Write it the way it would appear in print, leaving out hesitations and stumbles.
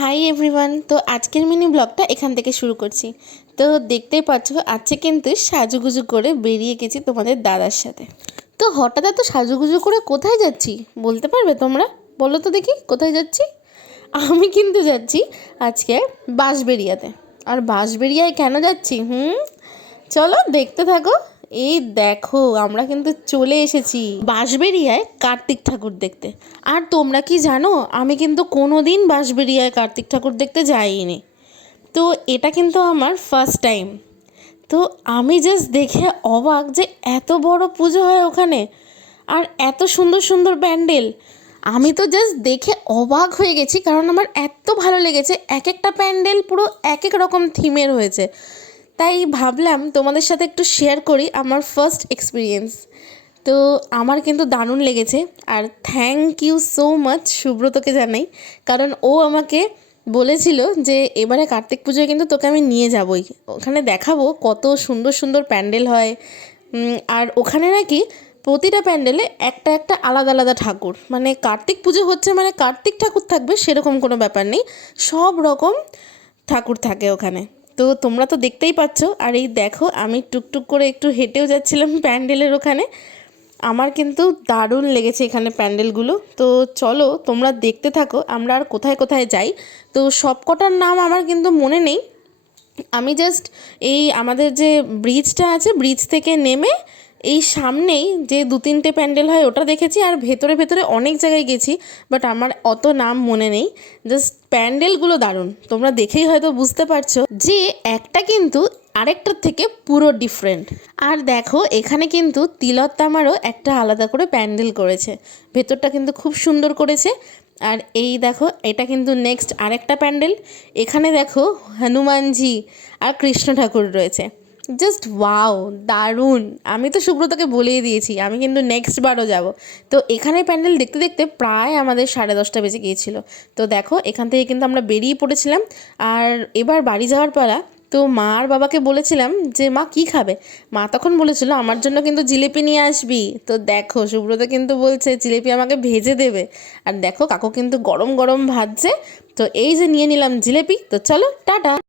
Hi everyone. তো আজকের mini ব্লগটা এখান থেকে শুরু করছি। তো দেখতেই পাচ্ছ আজকে কিন্তু সাজুগুজু করে বেরিয়ে গেছি তোমাদের দাদার সাথে। তো হঠাৎ এত সাজুগুজু করে কোথায় যাচ্ছি বলতে পারবে তোমরা? বলো তো দেখি কোথায় যাচ্ছি। আমি কিন্তু যাচ্ছি আজকে বাঁশবেড়িয়াতে। আর বাঁশবেড়িয়ায় কেন যাচ্ছি চলো দেখতে থাকো। এই দেখো আমরা কিন্তু চলে এসেছি বাঁশবেড়িয়ায় কার্তিক ঠাকুর দেখতে। আর তোমরা কি জানো আমি কিন্তু কোনো দিন বাঁশবেড়িয়ায় কার্তিক ঠাকুর দেখতে যাইনি। তো এটা কিন্তু আমার ফার্স্ট টাইম। তো আমি জাস্ট দেখে অবাক যে এত বড় পুজো হয় ওখানে আর এত সুন্দর সুন্দর প্যান্ডেল। আমি তো জাস্ট দেখে অবাক হয়ে গেছি, কারণ আমার এত ভালো লেগেছে। এক একটা প্যান্ডেল পুরো এক এক রকম থিমের হয়েছে। তাই ভাবলাম তোমাদের সাথে একটু শেয়ার করি আমার ফার্স্ট এক্সপিরিয়েন্স। তো আমার কিন্তু দারুণ লেগেছে। আর থ্যাংক ইউ সো মাচ সুব্রতকে জানাই, কারণ ও আমাকে বলেছিল যে এবারে কার্তিক পুজোয় কিন্তু তোকে আমি নিয়ে যাবই, ওখানে দেখাবো কত সুন্দর সুন্দর প্যান্ডেল হয়। আর ওখানে নাকি প্রতিটা প্যান্ডেলে একটা একটা আলাদা আলাদা ঠাকুর, মানে কার্তিক পুজো হচ্ছে মানে কার্তিক ঠাকুর থাকবে সেরকম কোনো ব্যাপার নেই, সব রকম ঠাকুর থাকে ওখানে। তো তোমরা তো দেখতেই পাচ্ছ। আর এই দেখো আমি টুকটুক করে একটু হেঁটেও যাচ্ছিলাম প্যান্ডেলের ওখানে। আমার কিন্তু দারুণ লেগেছে এখানে প্যান্ডেলগুলো। তো চলো তোমরা দেখতে থাকো আমরা আর কোথায় কোথায় যাই। তো সব কটার নাম আমার কিন্তু মনে নেই। আমি জাস্ট এই আমাদের যে ব্রিজটা আছে ব্রিজ থেকে নেমে এই সামনেই যে দু তিনটে প্যান্ডেল হয় ওটা দেখেছি, আর ভেতরে ভেতরে অনেক জায়গায় গেছি, বাট আমার অত নাম মনে নেই। জাস্ট প্যান্ডেলগুলো দারুণ, তোমরা দেখেই হয়তো বুঝতে পারছো যে একটা কিন্তু আরেকটার থেকে পুরো ডিফারেন্ট। আর দেখো এখানে কিন্তু তিলোত্তমারও একটা আলাদা করে প্যান্ডেল করেছে, ভেতরটা কিন্তু খুব সুন্দর করেছে। আর এই দেখো এটা কিন্তু নেক্সট আরেকটা প্যান্ডেল। এখানে দেখো হনুমানজি আর কৃষ্ণ ঠাকুর রয়েছে। জাস্ট ওয়াও, দারুণ। আমি তো সুব্রতকে বলেই দিয়েছি আমি কিন্তু নেক্সট বারও যাব। তো এখানে প্যান্ডেল দেখতে দেখতে প্রায় আমাদের 10:30 বেজে গিয়েছিল। তো দেখো এখান থেকে কিন্তু আমরা বেরিয়ে পড়েছিলাম। আর এবার বাড়ি যাওয়ার পালা। তো মা আর বাবাকে বলেছিলাম যে মা কি খাবে। মা তখন বলেছিল আমার জন্য কিন্তু জিলিপি নিয়ে আসবি। তো দেখো সুব্রত কিন্তু বলছে জিলিপি আমাকে ভেজে দেবে। আর দেখো কাকু কিন্তু গরম গরম ভাজছে। তো এই যে নিয়ে নিলাম জিলিপি। তো চলো টাটা।